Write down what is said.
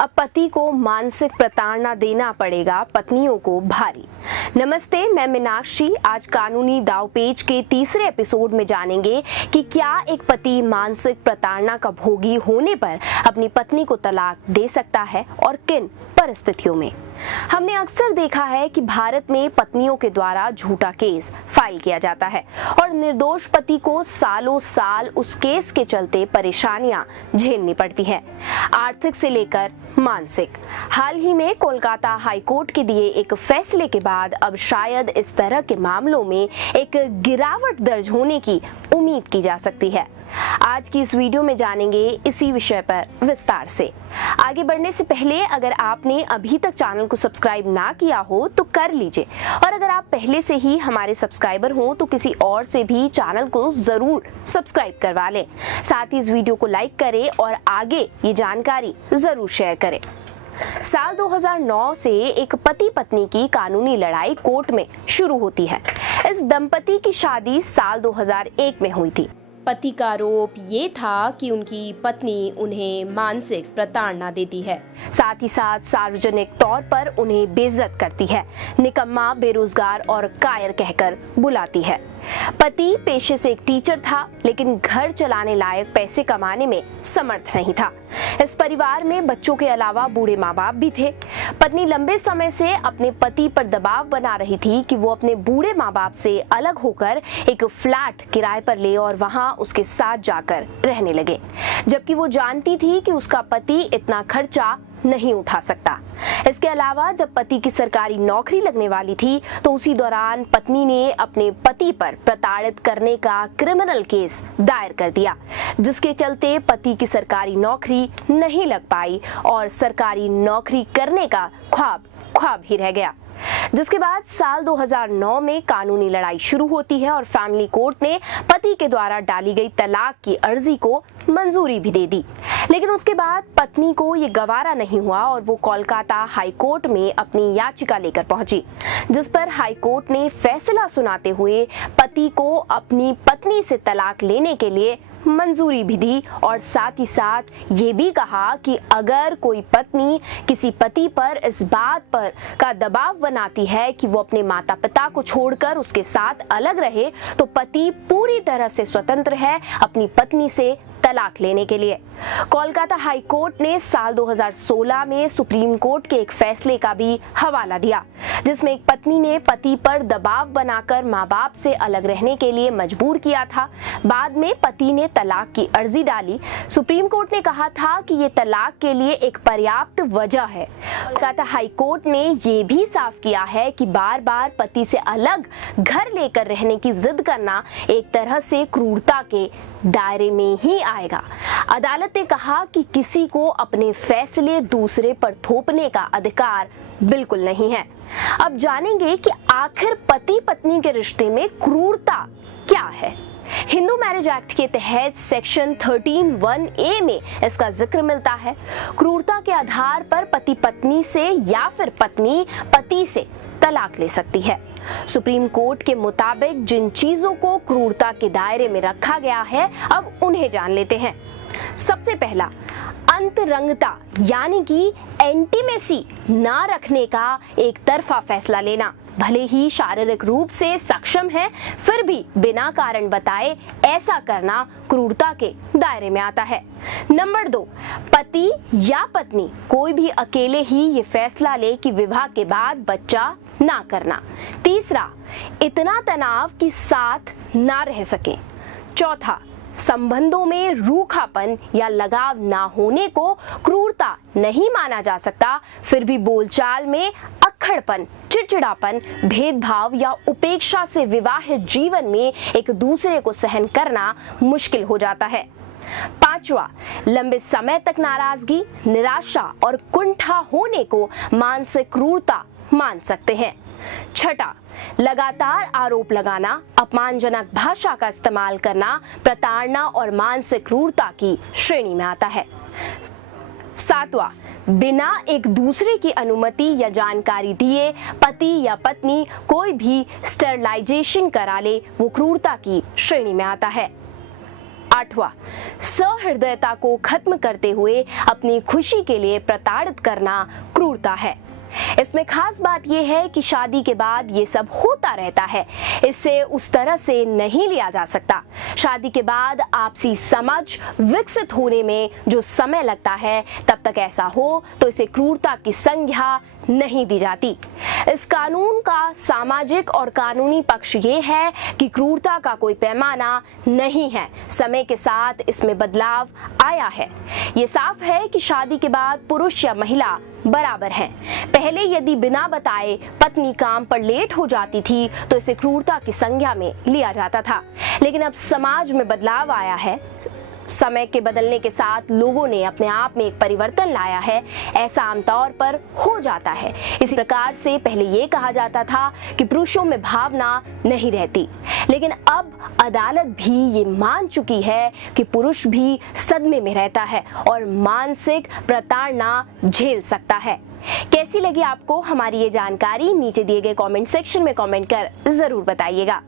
अब पति को मानसिक प्रताड़ना देना पड़ेगा पत्नियों को भारी। नमस्ते, मैं मीनाक्षी। आज कानूनी दावपेच के तीसरे एपिसोड में जानेंगे कि क्या एक पति मानसिक प्रताड़ना का भोगी होने पर अपनी पत्नी को तलाक दे सकता है और किन परिस्थितियों में। हमने अक्सर देखा है कि भारत में पत्नियों के द्वारा झूठा केस फाइल किया जाता है और निर्दोष पति को सालों साल उस केस के चलते परेशानियां झेलनी पड़ती हैं, आर्थिक से लेकर मानसिक। हाल ही में कोलकाता हाईकोर्ट के दिए एक फैसले के बाद अब शायद इस तरह के मामलों में एक गिरावट दर्ज होने की उम्मीद की जा सकती है। आज की इस वीडियो में जानेंगे इसी विषय पर विस्तार से। आगे बढ़ने से पहले अगर आपने अभी तक चैनल को सब्सक्राइब ना किया हो तो कर लीजिए, और अगर आप पहले से ही हमारे सब्सक्राइबर हो तो किसी और से भी चैनल को जरूर सब्सक्राइब करवा लें। साथ ही इस वीडियो को लाइक करें और आगे ये जानकारी जरूर शेयर करें। साल 2009 से एक पति पत्नी की कानूनी लड़ाई कोर्ट में शुरू होती है। इस दंपति की शादी साल 2001 में हुई थी। पति का आरोप ये था कि उनकी पत्नी उन्हें मानसिक प्रताड़ना देती है, साथ ही साथ सार्वजनिक तौर पर उन्हें बेइज्जत करती है, निकम्मा, बेरोजगार और कायर कहकर बुलाती है। पति पेशे से एक टीचर था, लेकिन घर चलाने लायक पैसे कमाने में समर्थ नहीं था। इस परिवार में बच्चों के अलावा बूढ़े माँ बाप भी थे। पत्नी लंबे समय से अपने पति पर दबाव बना रही थी कि वो अपने बूढ़े माँ बाप से अलग होकर एक फ्लैट किराए पर ले और वहाँ उसके साथ जाकर रहने लगे, जबकि वो जानती थी कि उसका पति इतना खर्चा नहीं उठा सकता। इसके अलावा जब पति की सरकारी नौकरी लगने वाली थी तो उसी दौरान पत्नी ने अपने पति पर प्रताड़ित करने का क्रिमिनल केस दायर कर दिया, जिसके चलते पति की सरकारी नौकरी नहीं लग पाई और सरकारी नौकरी करने का ख्वाब ही रह गया। जिसके बाद साल 2009 में कानूनी लड़ाई शुरू होती है और फैमिली कोर्ट ने पति के द्वारा डाली गई तलाक की अर्जी को मंजूरी भी दे दी। लेकिन उसके बाद पत्नी को ये गवारा नहीं हुआ और वो कोलकाता हाई कोर्ट में अपनी याचिका लेकर पहुंची, जिस पर हाई कोर्ट ने फैसला सुनाते हुए पति को अपनी पत्नी से तलाक लेने के लिए मंजूरी भी दी और साथ ही साथ ये भी कहा कि अगर कोई पत्नी किसी पति पर इस बात पर का दबाव बनाती है कि वो अपने माता पिता को छोड़कर उसके साथ अलग रहे तो पति पूरी तरह से स्वतंत्र है अपनी पत्नी से तलाक लेने के लिए। कोलकाता हाई कोर्ट ने साल 2016 में सुप्रीम कोर्ट के एक फैसले का भी हवाला दिया, जिसमें एक पत्नी ने पति पर दबाव बनाकर माँ बाप से अलग रहने के लिए मजबूर किया था। बाद में पति ने तलाक की अर्जी डाली। सुप्रीम कोर्ट ने कहा था कि ये तलाक के लिए एक पर्याप्त वजह है। कोलकाता हाई कोर्ट ने ये भी साफ किया है कि बार बार पति से अलग घर लेकर रहने की जिद करना एक तरह से क्रूरता के दायरे में ही आएगा। अदालत ने कहा कि किसी को अपने फैसले दूसरे पर थोपने का अधिकार बिल्कुल नहीं है। अब जानेंगे कि आखिर पति पत्नी के रिश्ते में क्रूरता क्या है। हिंदू मैरिज एक्ट के तहत सेक्शन 13(1)(a) में इसका जिक्र मिलता है। क्रूरता के आधार पर पति पत्नी से या फिर पत्नी पति से तलाक ले सकती है। सुप्रीम कोर्ट के मुताबिक जिन चीजों को क्रूरता के दायरे में रखा गया है, अब उन्हें जान लेते हैं। सबसे पहला, अंतरंगता यानी कि इंटीमेसी ना रखने का एक तरफा फैसला लेना। भले ही शारीरिक रूप से सक्षम है, फिर भी बिना कारण बताए ऐसा करना क्रूरता के दायरे में आता है। नंबर 2, पति या पत्नी कोई भी अकेले ही ये फैसला ले कि विवाह के बाद बच्चा ना करना। तीसरा, इतना तनाव कि साथ ना रह सके। चौथा, संबंधों में रूखापन या लगाव ना होने को क्रूरता नहीं माना जा सकता, फिर भी बोलचाल में अक्खड़पन, चिड़चिड़ापन, भेदभाव या उपेक्षा से विवाहित जीवन में एक दूसरे को सहन करना मुश्किल हो जाता है। पांचवा, लंबे समय तक नाराजगी, निराशा और कुंठा होने को मानसिक क्रूरता मान सकते हैं। छठा, लगातार आरोप लगाना, अपमानजनक भाषा का इस्तेमाल करना प्रताड़ना और मानसिक क्रूरता की श्रेणी में आता है। सातवां, बिना एक दूसरे की अनुमति या जानकारी दिए पति या पत्नी कोई भी स्टरलाइजेशन करा ले, वो क्रूरता की श्रेणी में आता है। 8वां, सहृदयता को खत्म करते हुए अपनी खुशी के लिए प्रताड़ित करना क्रूरता है। इसमें खास बात यह है कि शादी के बाद ये सब होता रहता है, इससे उस तरह से नहीं लिया जा सकता। शादी के बाद आपसी समझ विकसित होने में जो समय लगता है, तब तक ऐसा हो तो इसे क्रूरता की संज्ञा नहीं दी जाती। इस कानून का सामाजिक और कानूनी पक्ष ये है कि क्रूरता का कोई पैमाना नहीं है। समय के साथ इसमें बदलाव आया है। ये साफ है कि शादी के बाद पुरुष या महिला बराबर हैं। पहले यदि बिना बताए पत्नी काम पर लेट हो जाती थी तो इसे क्रूरता की संज्ञा में लिया जाता था, लेकिन अब समाज में बदलाव आया है। समय के बदलने के साथ लोगों ने अपने आप में एक परिवर्तन लाया है। ऐसा आमतौर पर हो जाता है। इसी प्रकार से पहले ये कहा जाता था कि पुरुषों में भावना नहीं रहती, लेकिन अब अदालत भी ये मान चुकी है कि पुरुष भी सदमे में रहता है और मानसिक प्रताड़ना झेल सकता है। कैसी लगी आपको हमारी ये जानकारी? नीचे दिए गए कमेंट सेक्शन में कमेंट कर जरूर बताइएगा।